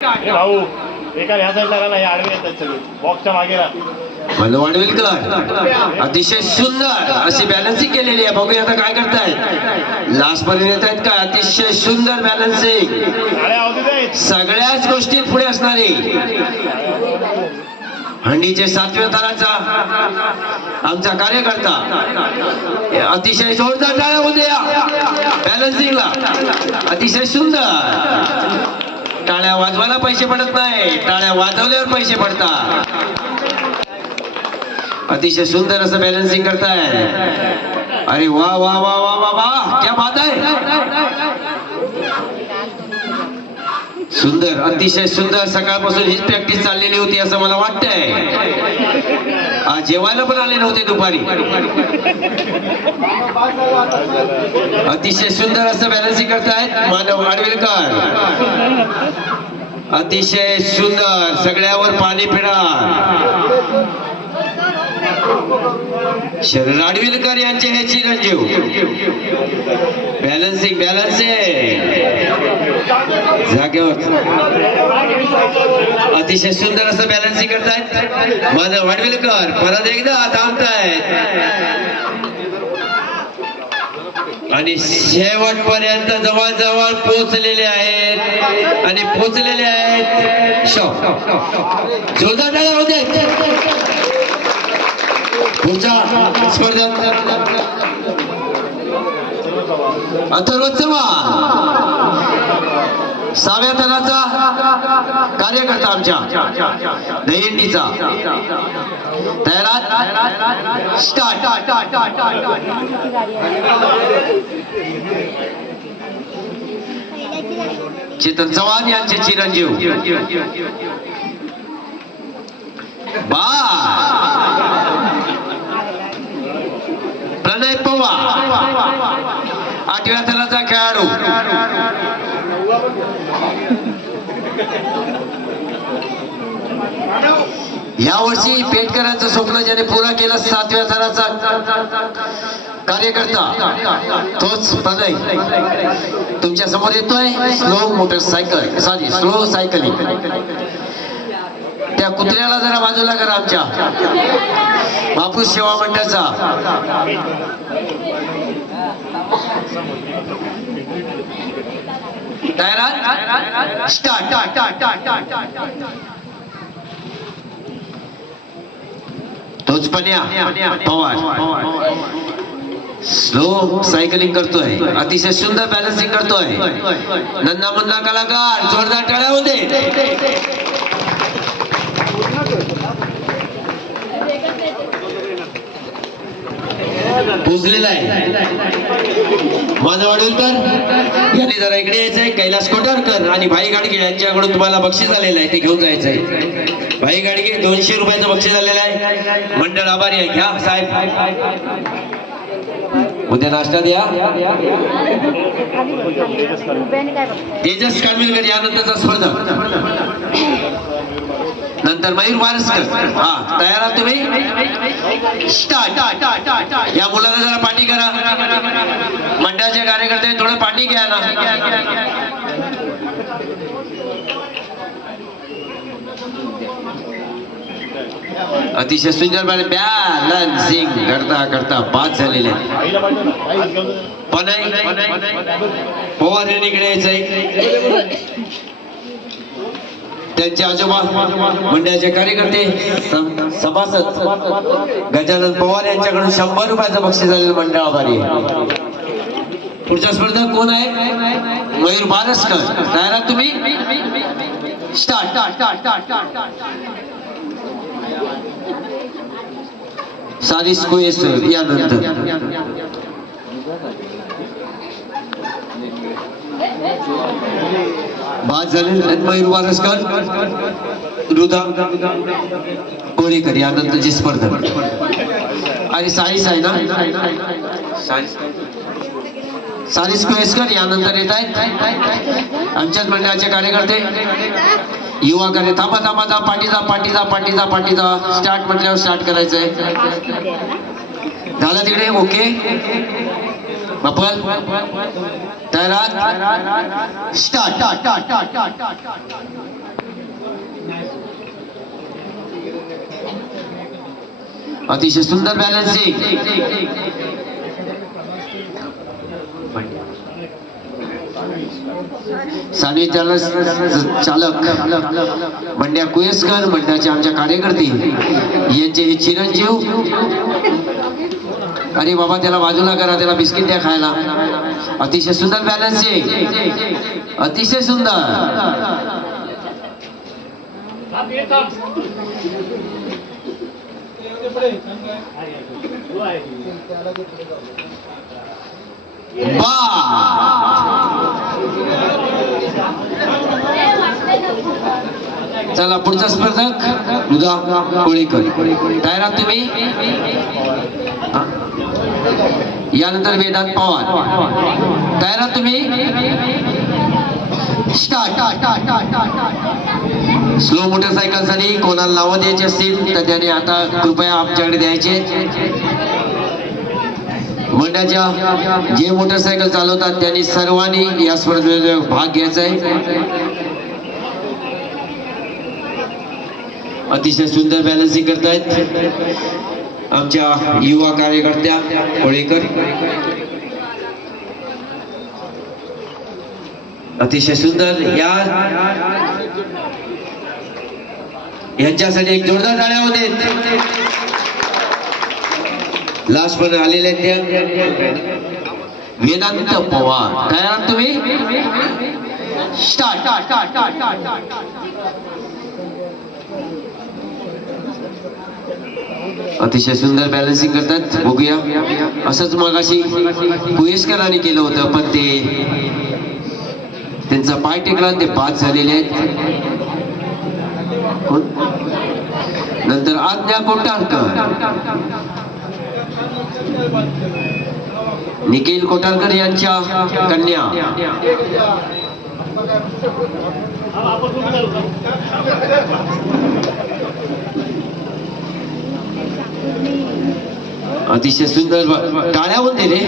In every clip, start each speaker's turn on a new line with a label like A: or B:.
A: हे भाऊ एका ह्या साईडला का नाही आडवे येतात सगळे. बॉक्सच्या मागे
B: अतिशय सुंदर अशी बॅलन्सिंग केलेली आहे. बघूया आता काय करतायत. लास्ट पर्यंत येत आहेत का? अतिशय सुंदर बॅलन्सिंग सगळ्याच गोष्टीत पुढे असणारी. हंडीचे सातव्या तराचा आमचा कार्यकर्ता. अतिशय जोरदार टाळ्या होऊ द्या. बॅलन्सिंगला अतिशय सुंदर. टाळ्या वाजवायला पैसे पडत नाही. टाळ्या वाजवल्यावर पैसे पडतात. अतिशय सुंदर असं बॅलन्सिंग करताय. अरे वा वा वा वा वा वा. क्या बात आहे. सुंदर अतिशय सुंदर. सकाळपासून हीच प्रॅक्टिस चाललेली होती असं मला वाटतंय. जेवायला पण आले नव्हते दुपारी. अतिशय सुंदर असं बॅलन्सिंग करतायत मानव आडवेलकर. अतिशय सुंदर सगळ्यावर पाणी पिणार. शरण आडविलकर यांचे हे चिरंजीव. बॅलन्सिंग बॅलन्स जागेवर. अतिशय सुंदर असं बॅलन्सिंग करतायत. माझं वाडविलकर परत एकदा थांबतायत. आणि शेवटपर्यंत जवळजवळ पोचलेले आहेत. आणि पोचलेले आहेत. शॉ जोरदार होते. पुढच्या स्पर्धेत अथर्व चव्हाण सहाव्या कार्यकर्ता आमच्या. दहीहंडीचा. तयारात स्टार्ट चेतन चव्हाण यांचे चिरंजीव. बा प्रणय पवार आठव्या तलाचा खेळाडू. यावर्षी पेटकरांचं स्वप्न ज्याने पुरा केलं सातव्या थराचा कार्यकर्ता तोच प्रदय. तुमच्यासमोर येतोय slow motorcycle sorry slow cycling. त्या कुत्र्याला जरा बाजूला करा आमच्या. बापूस सेवा मंडळाचा. तयारात स्टार्ट तोच पण्या पवार स्लो सायकलिंग करतोय. अतिशय सुंदर बॅलन्सिंग करतोय. नंदा मुन्ना कलाकार जोरदार टाळ्या होते पोचलेला आहे. माझा तर? यांनी जरा इकडे यायचंय कैलास कोटारकर आणि भाई गाडगे यांच्याकडून तुम्हाला बक्षीस आलेलं आहे ते घेऊन जायचंय. भाई गाडगे दोनशे रुपयाचं बक्षीस आलेलं आहे. मंडळ आभारी आहे. घ्या साहेब. उद्या नाश्ता द्या. तेजस कामिलकर यानंतरचा स्पर्धा नंतर मयूर वारसकर. हा तयार आहात तुम्ही? स्टार्ट. या मुलाला जरा पाठी करा. मंडळाचे कार्यकर्ते थोडं पाठी घ्या ना. अतिशय सुंदर बॅलन्सिंग करता करता पाच झालेले. पण पवार यांनी इकडे यायचंय. त्यांचे आजोबा मंडळाचे कार्यकर्ते सभासद गजानन पवार यांच्याकडून शंभर रुपयाचं बक्षीस झालेलं मंडळ आभारी पुढच्या स्पर्धा कोण आहे? मयूर बारसकर. तयार आहात तुम्ही? स्टार्ट सारी स्कोयस यानंतर बाद झाले. मयूर वारसकर रुदा कोळेकर यानंतरची स्पर्धा आणि साई आहे ना. सारिस कोयेसकर यानंतर येत आहेत. आमच्याच मंडळाचे कार्यकर्ते. युवा कार्य थांबा थांबा जा पाठी जा पाठी जा पाठी जा पाठी जा. स्टार्ट म्हटल्यावर स्टार्ट करायचंय. झालं तिकडे? ओके. स्टार्ट. अतिशय सुंदर बॅलन्सिंग साने चालक चालक बंड्या कुयसकर बंड्याचे आमच्या कार्यकर्ते यांचे हे चिरंजीव अरे बाबा त्याला बाजूला करा त्याला बिस्किट द्या खायला. अतिशय सुंदर बॅलन्सिंग अतिशय सुंदर. बा चला पुढचा स्पर्धक मृदा कोळीकर. तयार आहात तुम्ही? यानंतर वेदांत पवार. तयार आहात तुम्ही? स्टार्ट. स्लो मोटरसायकलसाठी कोणाला नावं द्यायची असतील तर त्याने आता कृपया आमच्याकडे द्यायचे. मंडळाच्या जे मोटरसायकल चालवतात त्यांनी सर्वांनी या स्पर्धेत भाग घ्यायचा आहे. अतिशय सुंदर बॅलन्सिंग करतायत. आमच्या युवा कार्यकर्त्या कोळेकर. अतिशय सुंदर. या यांच्यासाठी एक जोरदार टाळ्या होते लास्ट पण आलेले आहेत त्या. वेदांत पवार. तयार आहात तुम्ही? स्टार्ट अतिशय सुंदर बॅलन्सिंग करतात. बघूया. असंच मगाशी कुयेशकरांनी केलं होतं पण ते त्यांचा पाय टेकला ते बाद झालेले आहेत. नंतर आज्ञा कोटारकर. निखिल कोटारकर यांच्या कन्या. अतिशय सुंदर टाळ्या होते रे.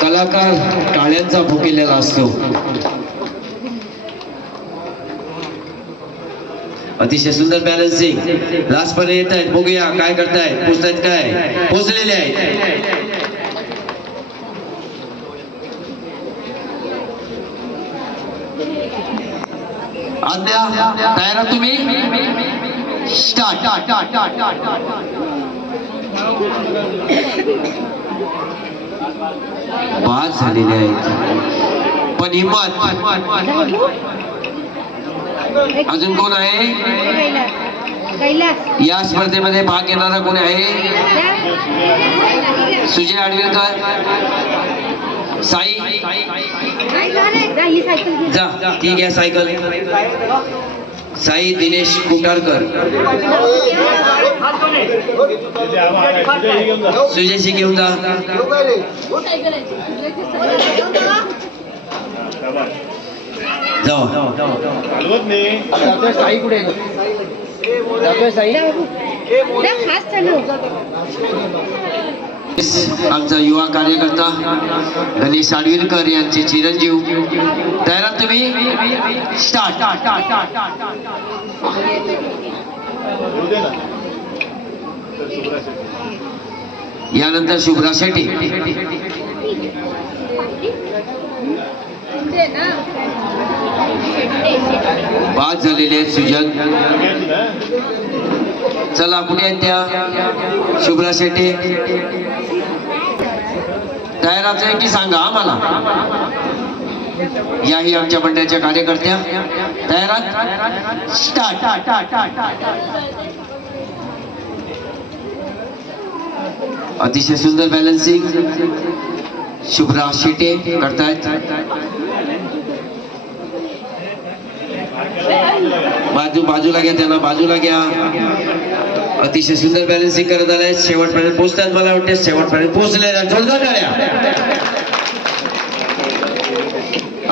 B: कलाकार टाळ्यांचा भुकेलेला असतो. अतिशय सुंदर बॅलन्सिंग लास्ट पर्यंत येत आहेत बघूया काय करतायत पोचतायत काय? पोचलेले आहेत. आज्ञा तयार तुम्ही? स्टार्ट बाद झालेले आहेत. पण हिंमत. अजून कोण आहे? या स्पर्धेमध्ये भाग घेणारा कोणी आहे? सुजय आडवेलकर. साई.
C: जा ही
B: ती घ्या सायकल. साई दिनेश कुटारकर सुजयशी घेऊन जा जाऊ
A: साई कुठे
C: साई बाबू. चालू
B: आमचा युवा कार्यकर्ता गणेश साडवीरकर यांचे चिरंजीव. तयार तुम्ही? स्टार्ट यानंतर शुभ्रा शेट्टी. बाद झालेले आहेत सुजन. चला कुठे त्या शुभ्रा शेट्टी. तयाराचं आहे की सांगा आम्हाला. याही आमच्या मंडळाच्या कार्यकर्त्या. तयारात स्टार्ट अतिशय सुंदर बॅलन्सिंग शुभ्रा शेटे करतायत. बाजू बाजूला घ्या त्यांना बाजूला घ्या. अतिशय सुंदर बॅलन्सिंग करत आलाय. शेवटपर्यंत पोहोचतात मला वाटते. शेवटपर्यंत पोहोचलेल्या जोरदार टाळ्या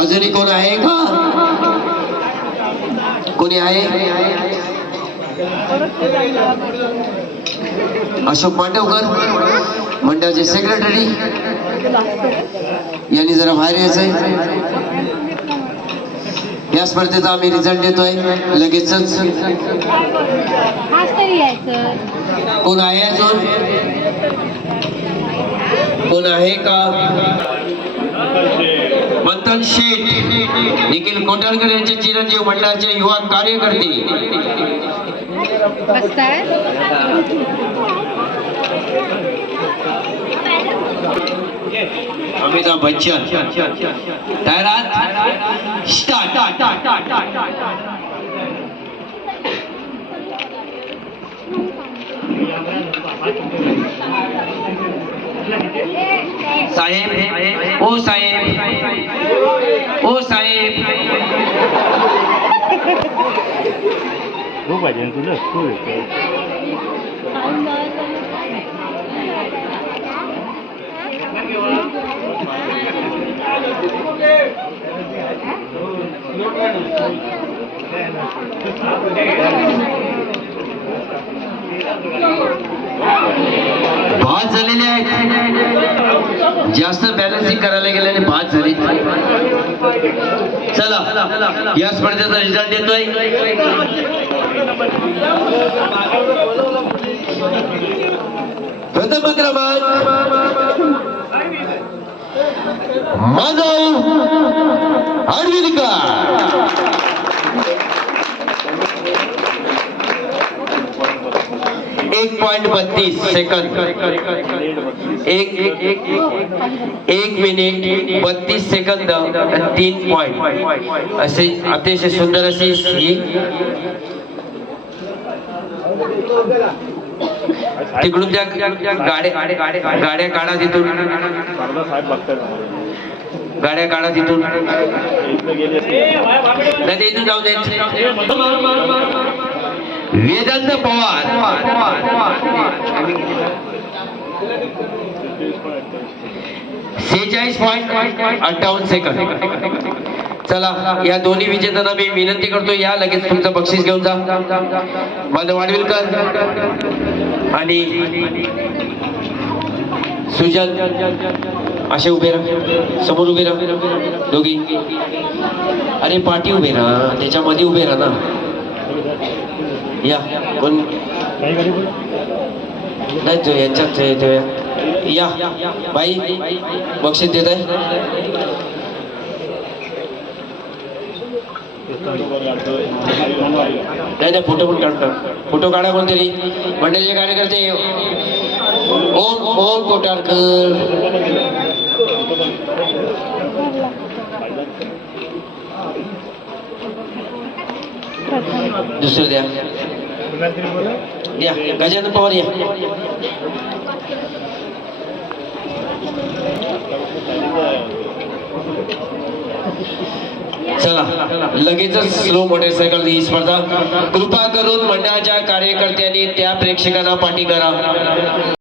B: अजूनही कोण आहे? का कोणी आहे? अशोक पांडवकर मंडळाचे सेक्रेटरी यांनी जरा बाहेर यायचंय. या स्पर्धेचा आम्ही रिझल्ट देतोय. लगेचच.
C: यायचं.
B: कोण आहे अजून? कोण आहे का? मंथन शेठ. निखिल कोटाळकर यांचे चिरंजीव मंडळाचे युवा कार्यकर्ते.
C: बसताय
B: अमिताभ बच्चन। तयार आहात स्टार्ट साहेब ओ साहेब ओ साहेब।
A: खूप पाहिजे ना तुझं खूप
B: बाद झालेले आहेत जास्त बॅलन्सिंग करायला गेल्याने बाद झाली आपल्याला या स्पर्धेचा रिझल्ट देतोय. प्रथम क्रमांक. माधव हो, आडविलकर एक पॉइंट बत्तीस सेकंद. एक एक मिनिट बत्तीस सेकंद तीन पॉइंट. असे अतिशय सुंदर अशी ही तिकडून त्या गाड्या गाड्या काढा तिथून. गाड्या काढा तिथून. नाही इथून जाऊ देत वेदांत पवार. सेहेचाळीस पॉईंट अठ्ठावन्न सेकंड चला या दोन्ही विजेत्यांना मी विनंती करतो या लगेच तुमचं बक्षीस घेऊन जा. माझं वाडविलकर आणि सुजल असे उभे राहा. समोर उभे राहा. दोघी. अरे पाठी उभे राहा. त्याच्यामध्ये उभे राहा ना. या कोण
A: काही गाडी बोल।
B: नाही तो यांच्यात या बाई बक्षीस देत आहे नाही नाही फ़ोटो पण काढतात फ़ोटो काढा कोणतरी मंडळीचे कार्यकर्ते। ओम ओम कोटारकर दुसरं द्या. या गजानन पवार या. चला लगेचच स्लो मोटरसायकल ही स्पर्धा. कृपा करून मंडळाच्या कार्यकर्त्यांनी त्या प्रेक्षकांना पाठी करा.